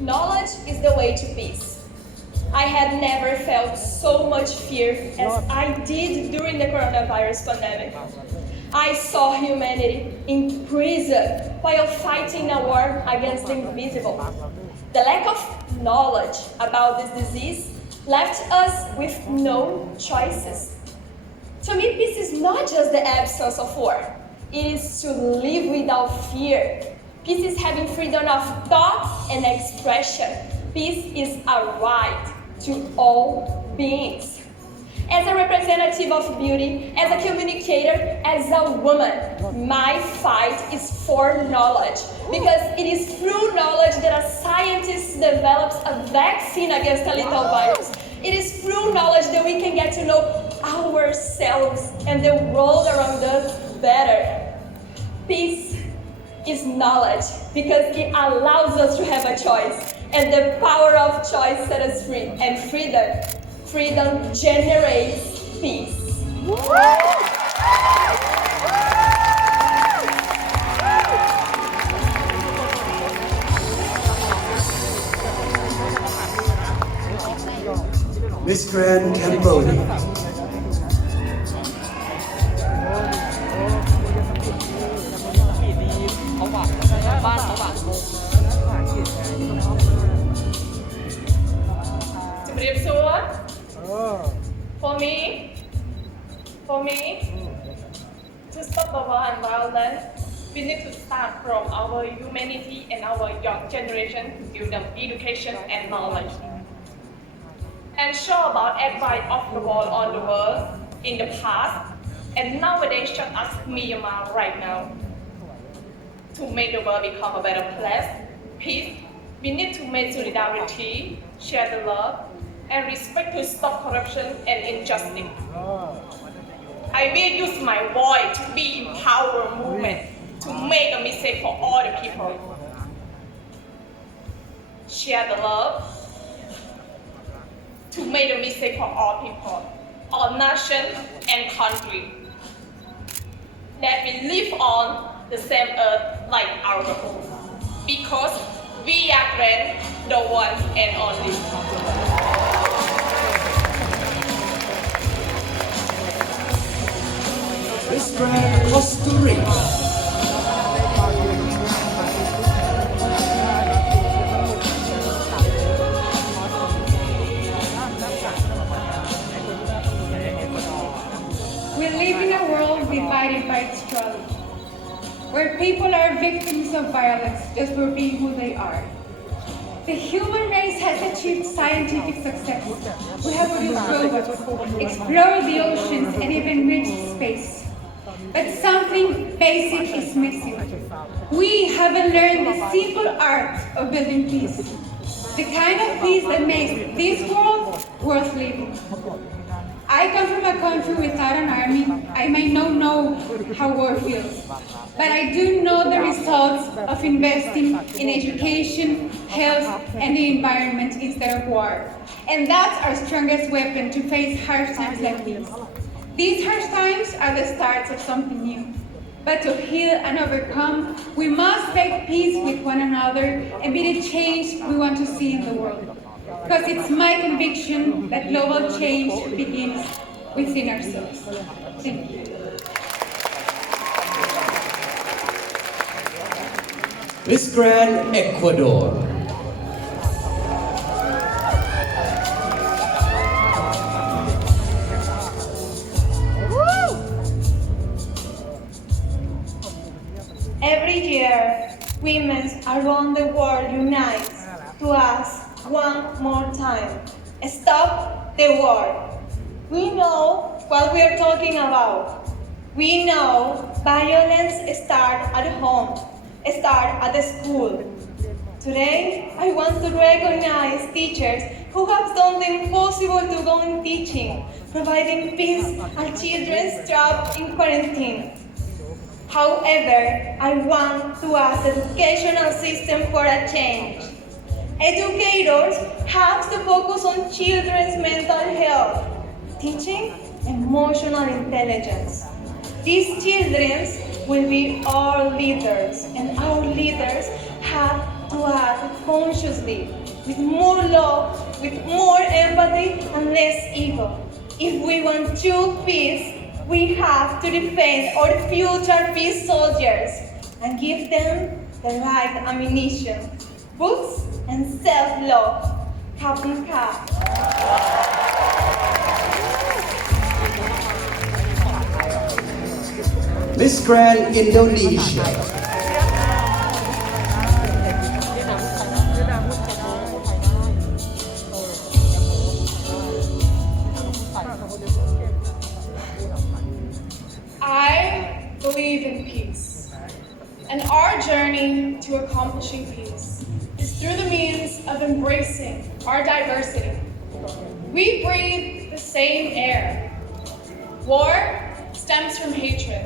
Knowledge is the way to peace. I had never felt so much fear as I did during the coronavirus pandemic. I saw humanity imprisoned while fighting a war against the invisible. The lack of knowledge about this disease left us with no choices. To me, peace is not just the absence of war. It is to live without fear. Peace is having freedom of thought and expression. Peace is a right to all beings. As a representative of beauty, as a communicator, as a woman, my fight is for knowledge, because it is through knowledge that a scientist develops a vaccine against a lethal virus. It is through knowledge that we can get to know ourselves and the world around us better. Peace is knowledge because it allows us to have a choice, and the power of choice sets us free, and freedom generates peace. Miss Grand Cambodia. For me, to stop the war and violence, we need to start from our humanity and our young generation to give them education and knowledge. And show about advice of the war on the world in the past and nowadays just as Myanmar right now. To make the world become a better place, peace, we need to make solidarity, share the love, and respect to stop corruption and injustice. I will use my voice to be empower movement to make a message for all the people. Share the love to make a message for all people, all nations and country. That we live on the same earth like our home, because we are grand, the one and only. Miss Grand Costa Rica. We live in a world divided by struggle, where people are victims of violence just for being who they are. The human race has achieved scientific success. We have produced robots, explored the oceans, and even reached space. But something basic is missing. We haven't learned the simple art of building peace, the kind of peace that makes this world worth living. I come from a country without an army. I may not know how war feels, but I do know the results of investing in education, health, and the environment instead of war. And that's our strongest weapon to face harsh times like these. These harsh times are the starts of something new. But to heal and overcome, we must make peace with one another and be the change we want to see in the world. Because it's my conviction that global change begins within ourselves. Thank you. Miss Grand Ecuador. Every year, women around the world unite to ask one more time, stop the war. We know what we are talking about. We know violence starts at home, starts at the school. Today, I want to recognize teachers who have done the impossible to go in teaching, providing peace at children's trapped in quarantine. However, I want to ask the educational system for a change. Educators have to focus on children's mental health, teaching emotional intelligence. These children will be our leaders, and our leaders have to act consciously, with more love, with more empathy, and less ego. If we want true peace, we have to defend our future peace soldiers and give them the right ammunition, books, and self-love. Kapun ka. Miss Grand Indonesia. I believe in peace, and our journey to accomplishing peace is through the means of embracing our diversity. We breathe the same air. War stems from hatred,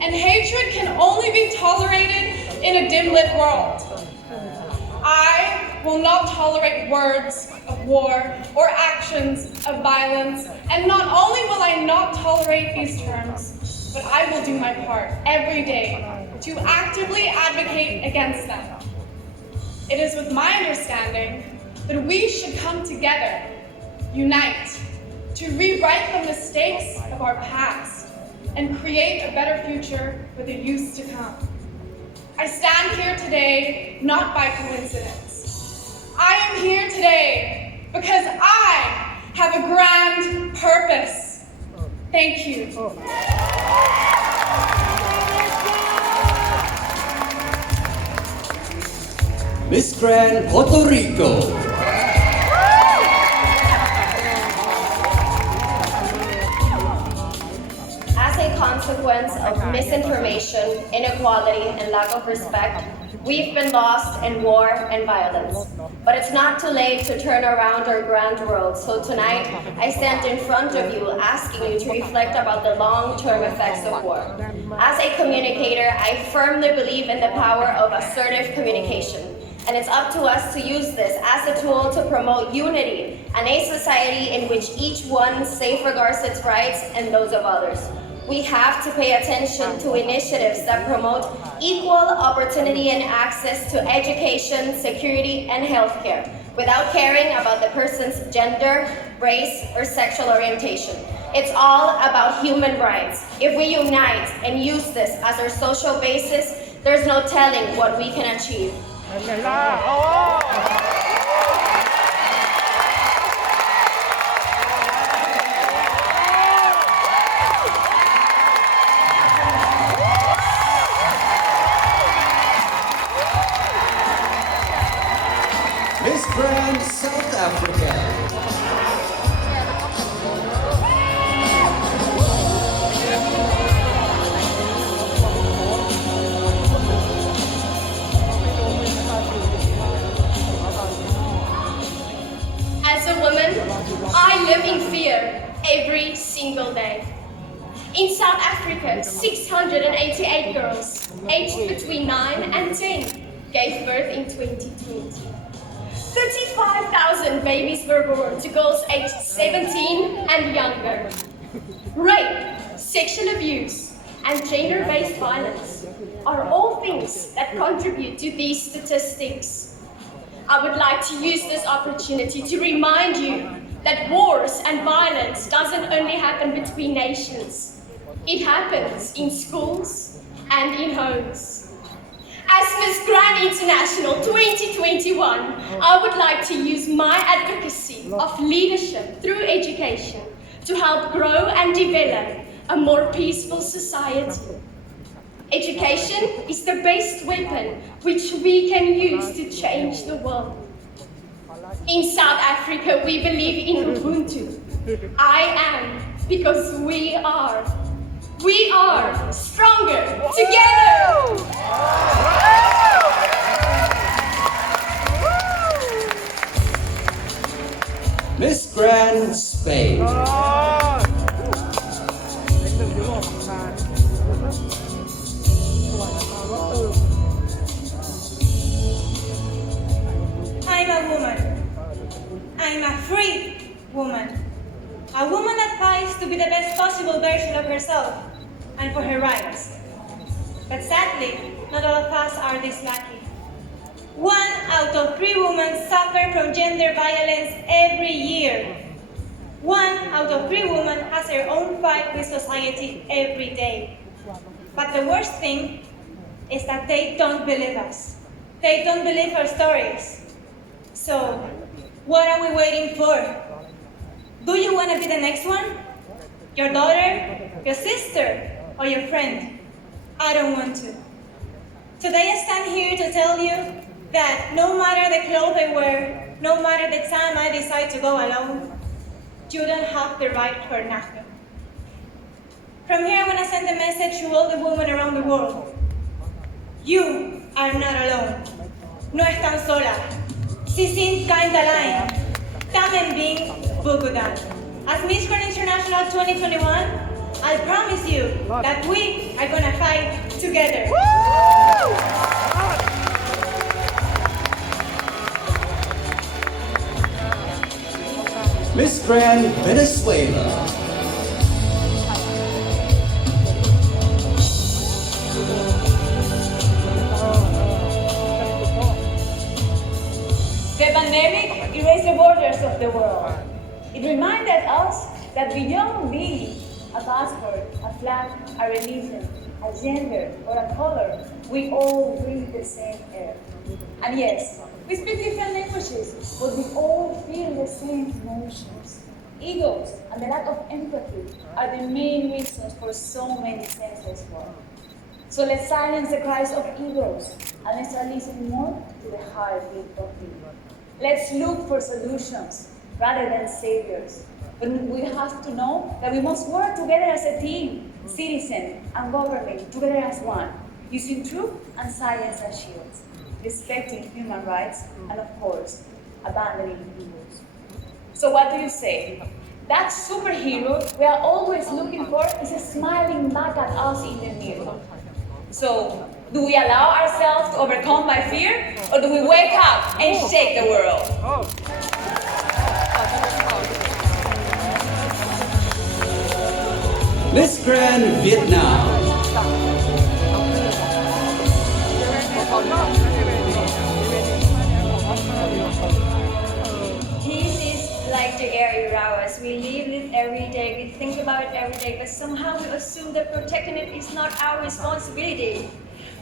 and hatred can only be tolerated in a dim-lit world. I will not tolerate words of war or actions of violence, and not only will I not tolerate these terms, but I will do my part every day to actively advocate against them. It is with my understanding that we should come together, unite, to rewrite the mistakes of our past and create a better future for the youth to come. I stand here today not by coincidence. I am here today because I have a grand purpose. Thank you. Miss Grand Puerto Rico. As a consequence of misinformation, inequality, and lack of respect, we've been lost in war and violence. But it's not too late to turn around our grand world. So tonight, I stand in front of you asking you to reflect about the long-term effects of war. As a communicator, I firmly believe in the power of assertive communication. And it's up to us to use this as a tool to promote unity and a society in which each one safeguards its rights and those of others. We have to pay attention to initiatives that promote equal opportunity and access to education, security, and healthcare, without caring about the person's gender, race, or sexual orientation. It's all about human rights. If we unite and use this as our social basis, there's no telling what we can achieve. Miss Grand South Africa. As a woman, I live in fear every single day. In South Africa, 688 girls aged between 9 and 10 gave birth in 2020. 35,000 babies were born to girls aged 17 and younger. Rape, sexual abuse, and gender-based violence are all things that contribute to these statistics. I would like to use this opportunity to remind you that wars and violence doesn't only happen between nations. It happens in schools and in homes. As Miss Grand International 2021, I would like to use my advocacy of leadership through education to help grow and develop a more peaceful society. Education is the best weapon which we can use to change the world. In South Africa, we believe in Ubuntu. I am because we are. We are stronger together. Miss Grand Spain. I'm a woman. I'm a free woman. A woman that fights to be the best possible version of herself and for her rights. But sadly, not all of us are this lucky. 1 out of 3 women suffer from gender violence every year. 1 out of 3 women has her own fight with society every day. But the worst thing is that they don't believe us. They don't believe our stories. So, what are we waiting for? Do you want to be the next one? Your daughter, your sister, or your friend? I don't want to. Today I stand here to tell you that no matter the clothes I wear, no matter the time I decide to go alone, you don't have the right for nothing. From here I want to send a message to all the women around the world. You are not alone. No están solas. Sie sind kein allein. Tamen bin Bugudan. As Miss Grand International 2021, I promise you that we are gonna fight together. Miss Grand Venezuela. The pandemic erased the borders of the world. It reminded us that beyond being a passport, a flag, a religion, a gender, or a color, we all breathe the same air. And yes, we speak different languages, but we all feel the same emotions. Egos and the lack of empathy are the main reasons for so many senseless wars. So let's silence the cries of egos and let's start listening more to the heartbeat of people. Let's look for solutions rather than saviors. But we have to know that we must work together as a team, citizen and government, together as one, using truth and science as shields, respecting human rights, and of course, abandoning evils. So what do you say? That superhero we are always looking for is smiling back at us in the mirror. So, do we allow ourselves to overcome by fear, or do we wake up and shake the world? Miss Grand Vietnam. Peace is like the air around us. We live it every day, we think about it every day, but somehow we assume that protecting it is not our responsibility.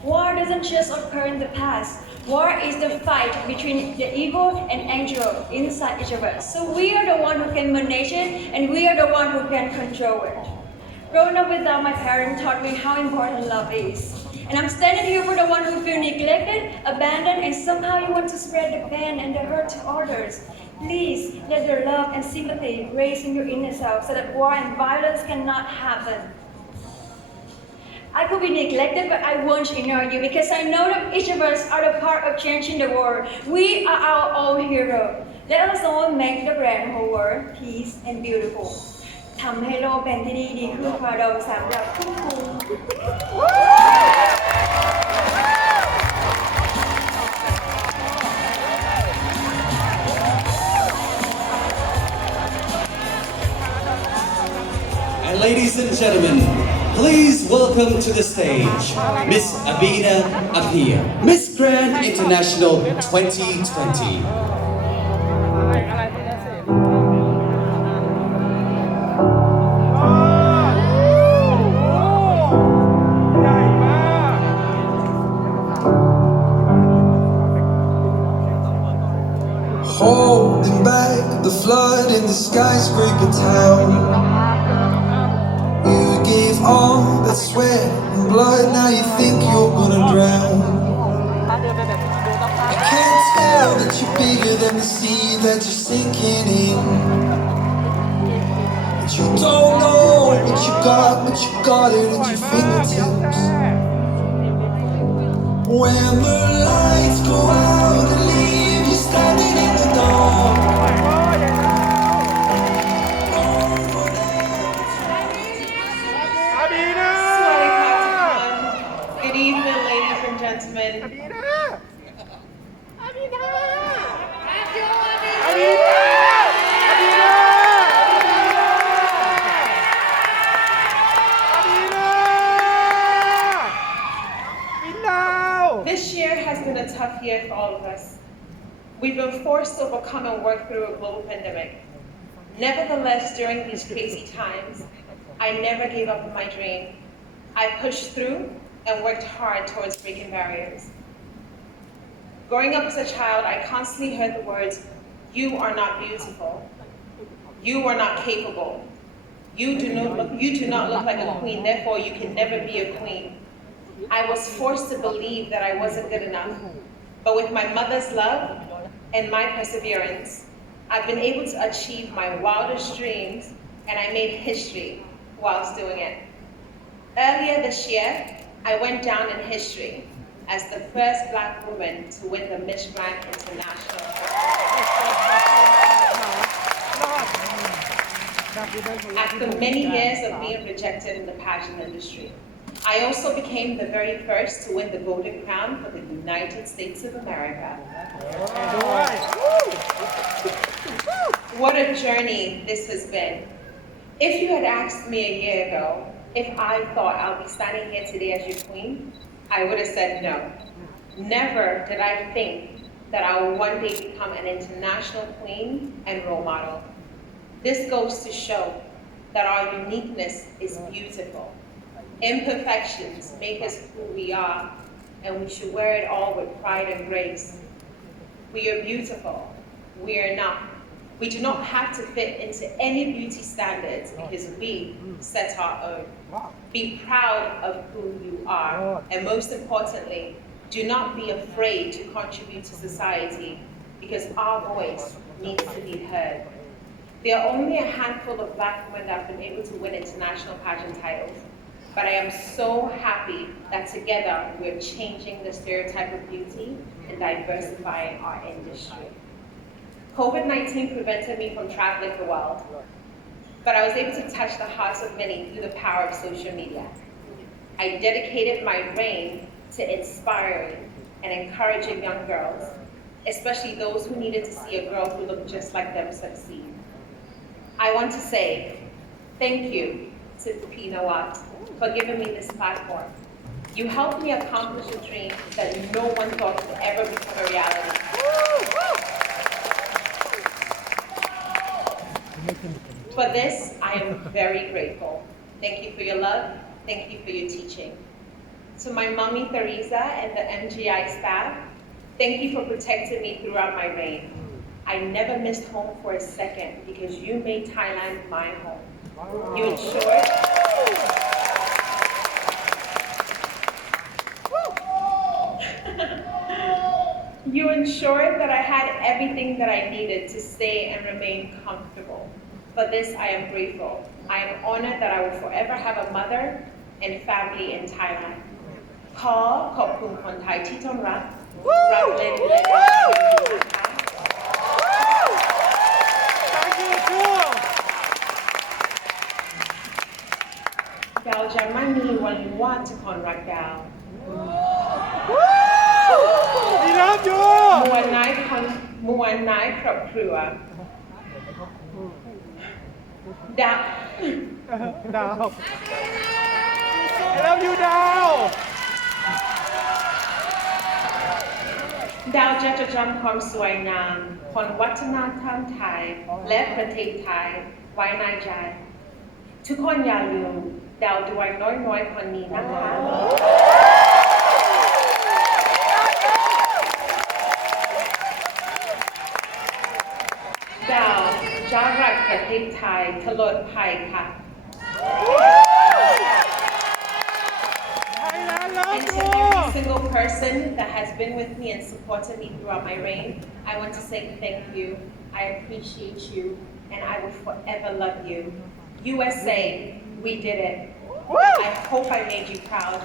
War doesn't just occur in the past. War is the fight between the ego and angel inside each of us. So we are the one who can manage it, and we are the one who can control it. Growing up without my parents taught me how important love is. And I'm standing here for the one who feel neglected, abandoned, and somehow you want to spread the pain and the hurt to others. Please let your love and sympathy raise in your inner self so that war and violence cannot happen. I could be neglected, but I won't ignore you because I know that each of us are the part of changing the world. We are our own hero. Let us all make the grand whole world peace and beautiful. ทำให้โลกเป็นที่ดีขึ้นกว่าเดิมสำหรับทุกคน And ladies and gentlemen, please welcome to the stage Miss Abina Apia, Miss Grand International 2020. Holding back the flood in the skyscraper town. You gave all that sweat and blood, now you think you're gonna drown. I can't tell that you're bigger than the sea that you're sinking in. But you don't know what you got it at your fingertips. When the lights go out and leave you standing in the dark. Good evening, ladies and gentlemen. This year has been a tough year for all of us. We've been forced to overcome and work through a global pandemic. Nevertheless, during these crazy times, I never gave up on my dream. I pushed through and worked hard towards breaking barriers. Growing up as a child, I constantly heard the words, "You are not beautiful. You are not capable. You do not look like a queen, therefore you can never be a queen." I was forced to believe that I wasn't good enough. But with my mother's love and my perseverance, I've been able to achieve my wildest dreams, and I made history whilst doing it. Earlier this year, I went down in history as the first Black woman to win the Miss Grand International. After many years of being rejected in the pageant industry, I also became the very first to win the Golden Crown for the United States of America. What a journey this has been. If you had asked me a year ago if I thought I'll be standing here today as your queen, I would have said no. Never did I think that I would one day become an international queen and role model. This goes to show that our uniqueness is beautiful. Imperfections make us who we are, and we should wear it all with pride and grace. We are beautiful. We are not. We do not have to fit into any beauty standards because we set our own. Be proud of who you are, and most importantly, do not be afraid to contribute to society because our voice needs to be heard. There are only a handful of Black women that have been able to win international pageant titles. But I am so happy that together we're changing the stereotype of beauty and diversifying our industry. COVID-19 prevented me from traveling the world, but I was able to touch the hearts of many through the power of social media. I dedicated my reign to inspiring and encouraging young girls, especially those who needed to see a girl who looked just like them succeed. I want to say thank you to Pina Watt for giving me this platform. You helped me accomplish a dream that no one thought could ever become a reality. For this, I am very grateful. Thank you for your love. Thank you for your teaching. To my mommy, Theresa, and the MGI staff, thank you for protecting me throughout my reign. I never missed home for a second because you made Thailand my home. You ensured You ensured that I had everything that I needed to stay and remain comfortable. For this, I am grateful. I am honored that I will forever have a mother and family in Thailand. ขอบคุณคนไทยที่ต้อนรับเล่นและรักนะคะดาวจะไม่มีวันว่างจะคนรักดาวมวลนายครอบครัวดาว I love you ดาวจะจำความสวยงามของวัฒนธรรมไทยและประเทศไทยไว้ในใจทุกคนอย่าลืมดาวดวงน้อยๆคนนี้นะคะ ยทะลดภัยค่ะ And to every single person that has been with me and supported me throughout my reign, I want to say thank you. I appreciate you, and I will forever love you. USA, we did it. I hope I made you proud.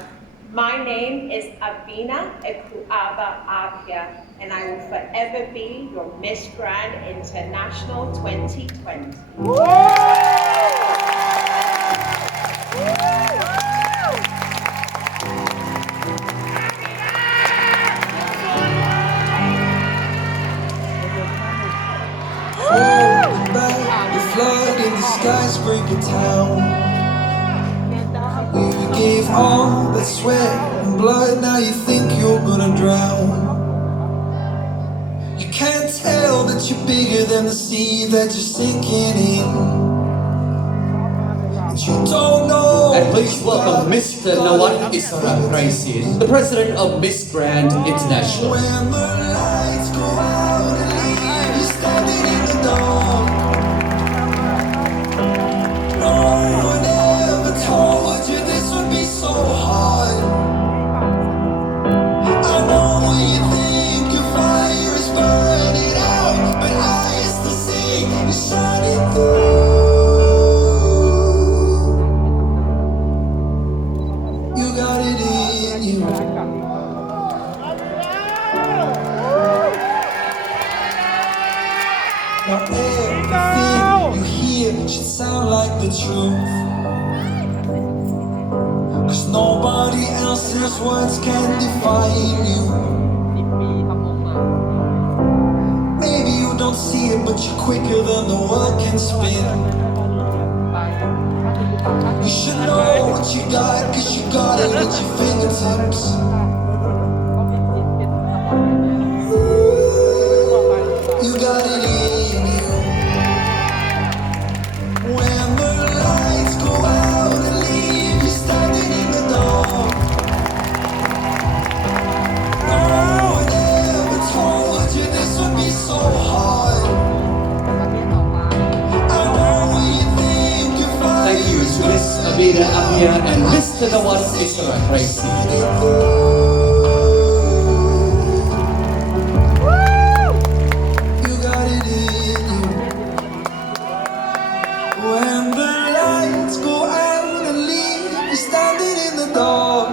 My name is Abina Ekuaba Apia, and I will forever be your Miss Grand International 2020. Holding back the flood in the skyscraper town. We gave all that sweat and blood, now you think you're gonna drown. You can't tell that you're bigger than the sea that you're sinking in. And you don't know. And please welcome Mr. Nawat Isra Grayson, the president of Miss Grand International. When the lights go out and leave you standing in the dark. No one ever told you this would be so hard. I know you think your fire is burning out, but I still see you shining through. You got it in you. Now everything you hear should sound like the truth. Cause nobody else's words can define you. Maybe you don't see it, but you're quicker than the world can spin. You should know what you got, cause you got it at your fingertips. You got it in you. When the lights go out and leave you standing in the dark. No one ever told you this would be so hard. I know you think you're fine. Thank you to Miss Abina Apia and Mr. Nawat Isra Grayson. You got it in you. When the lights go out and leave you standing in the dark.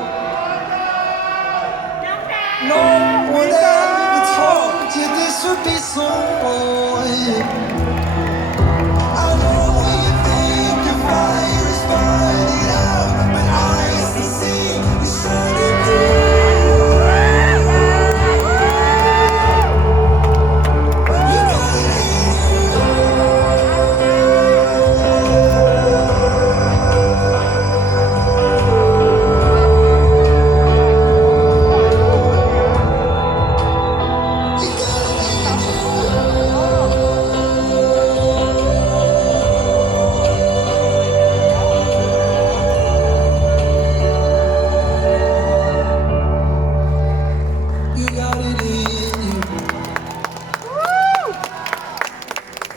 No one ever told you this would be so hard. I know you think your fire is burning out, but I still see you shining through. You got it You got it in you.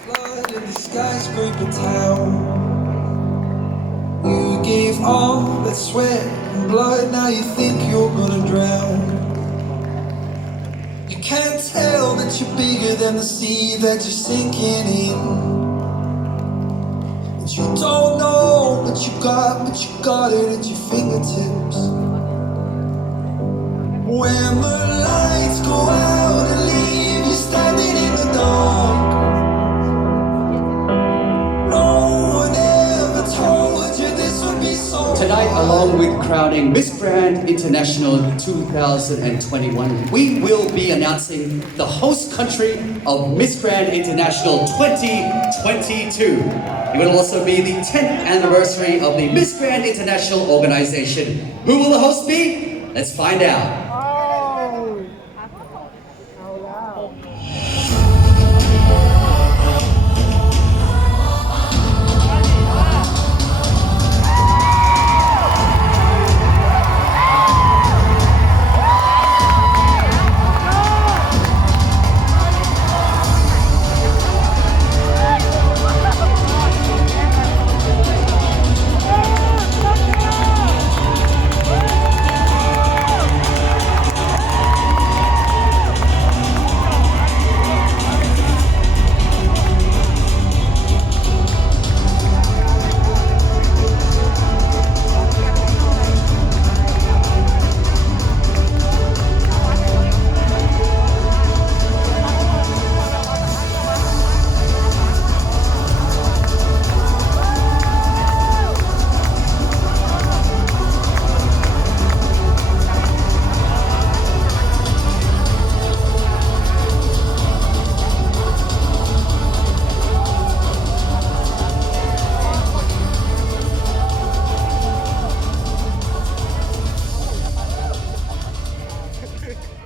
Flood in the skyscraper town. You gave all that sweat and blood, now you think you're gonna drown. You can't tell that you're bigger than the sea that you're sinking in. And you don't know what you got it at your fingertips. When the lights go out and leave you standing in the dark. No one ever told you this would be so Tonight, along with crowning Miss Grand International 2021, we will be announcing the host country of Miss Grand International 2022. It will also be the 10th anniversary of the Miss Grand International organization. Who will the host be? Let's find out.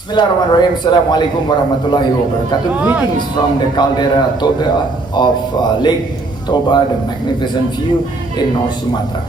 Bismillahirrahmanirrahim. Assalamualaikum warahmatullahi wabarakatuh. Greetings from the Caldera Toba of Lake Toba, the magnificent view in North Sumatra,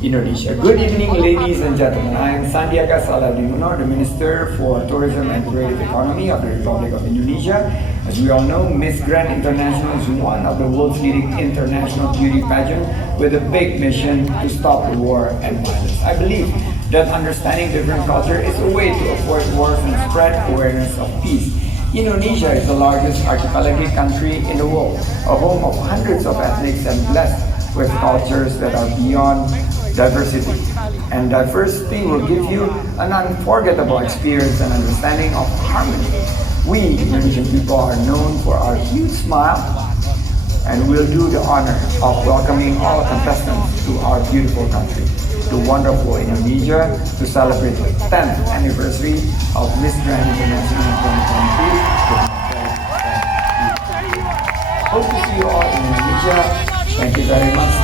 Indonesia. Good evening, ladies and gentlemen. I am Sandiaga Salahuddin, the Minister for Tourism and Creative Economy of the Republic of Indonesia. As we all know, Miss Grand International is one of the world's leading international beauty pageant with a big mission to stop the war and violence. I believe that understanding different culture is a way to avoid wars and spread awareness of peace. Indonesia is the largest archipelagic country in the world, a home of hundreds of ethnics and blessed with cultures that are beyond diversity. And diversity will give you an unforgettable experience and understanding of harmony. We Indonesian people are known for our huge smile, and we'll do the honor of welcoming all contestants to our beautiful country, to wonderful Indonesia, to celebrate the 10th anniversary of Miss Grand International 2022. Hope to see you all in Indonesia. Thank you very much.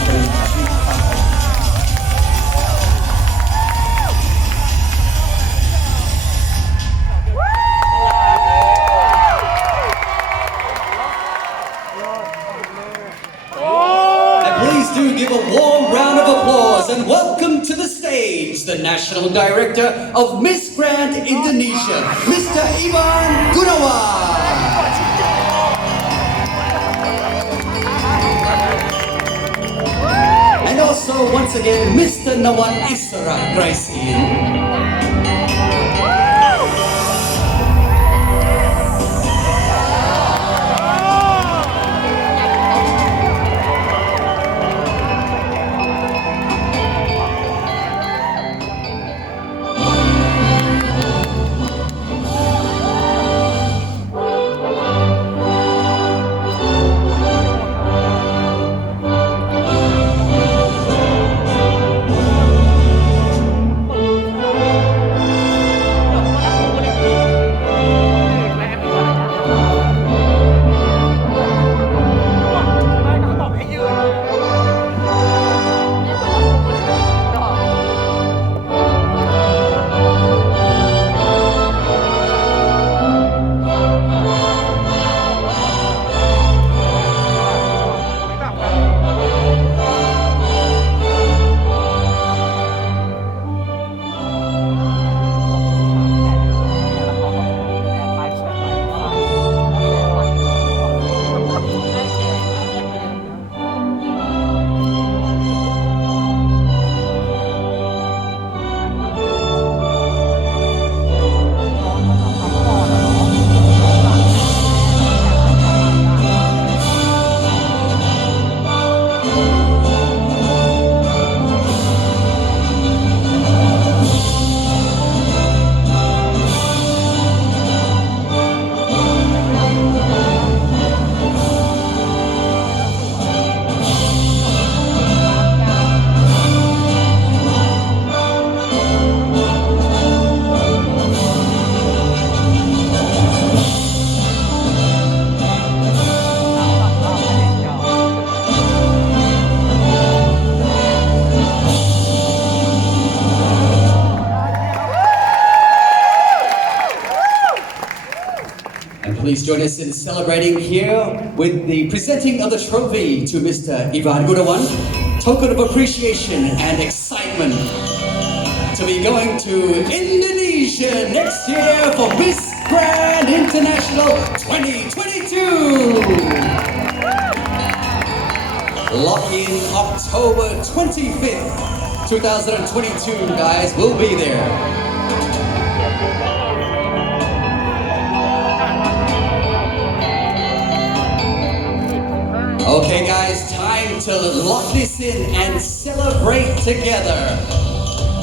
Please do give a warm round of applause and welcome to the stage the National Director of Miss Grand Indonesia, Mr. Ivan Gunawan. And also, once again, Mr. Nawan Isra Graisin. Please join us in celebrating here with the presenting of the trophy to Mr. Ivan Gunawan, token of appreciation and excitement to be going to Indonesia next year for Miss Grand International 2022. Lock in October 25th, 2022, guys. We'll be there. Okay guys, time to lock this in and celebrate together.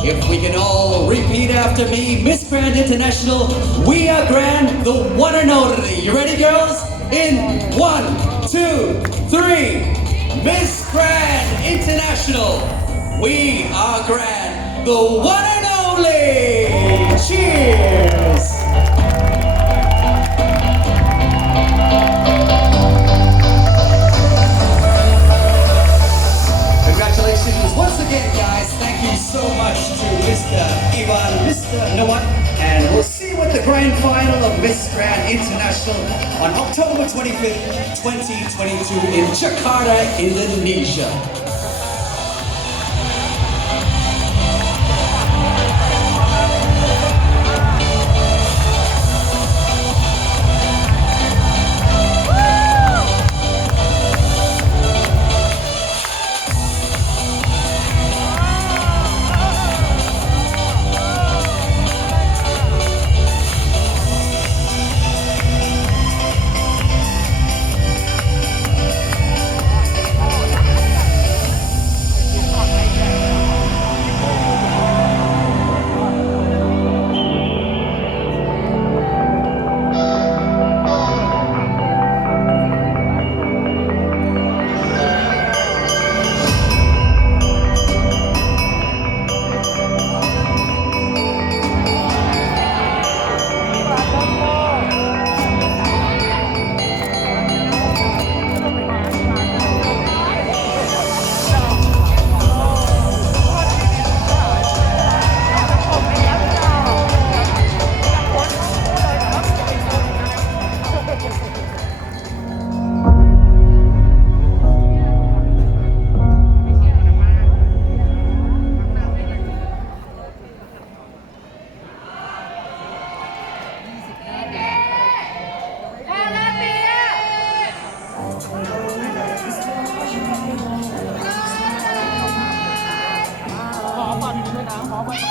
If we can all repeat after me, Miss Grand International, we are grand, the one and only. You ready girls? In 1, 2, 3. Miss Grand International, we are grand, the one and only. Cheers! Once again, guys, thank you so much to Mr. Ivan, Mr. Nawan, and we'll see what the grand final of Miss Grand International on October 25th, 2022 in Jakarta, Indonesia.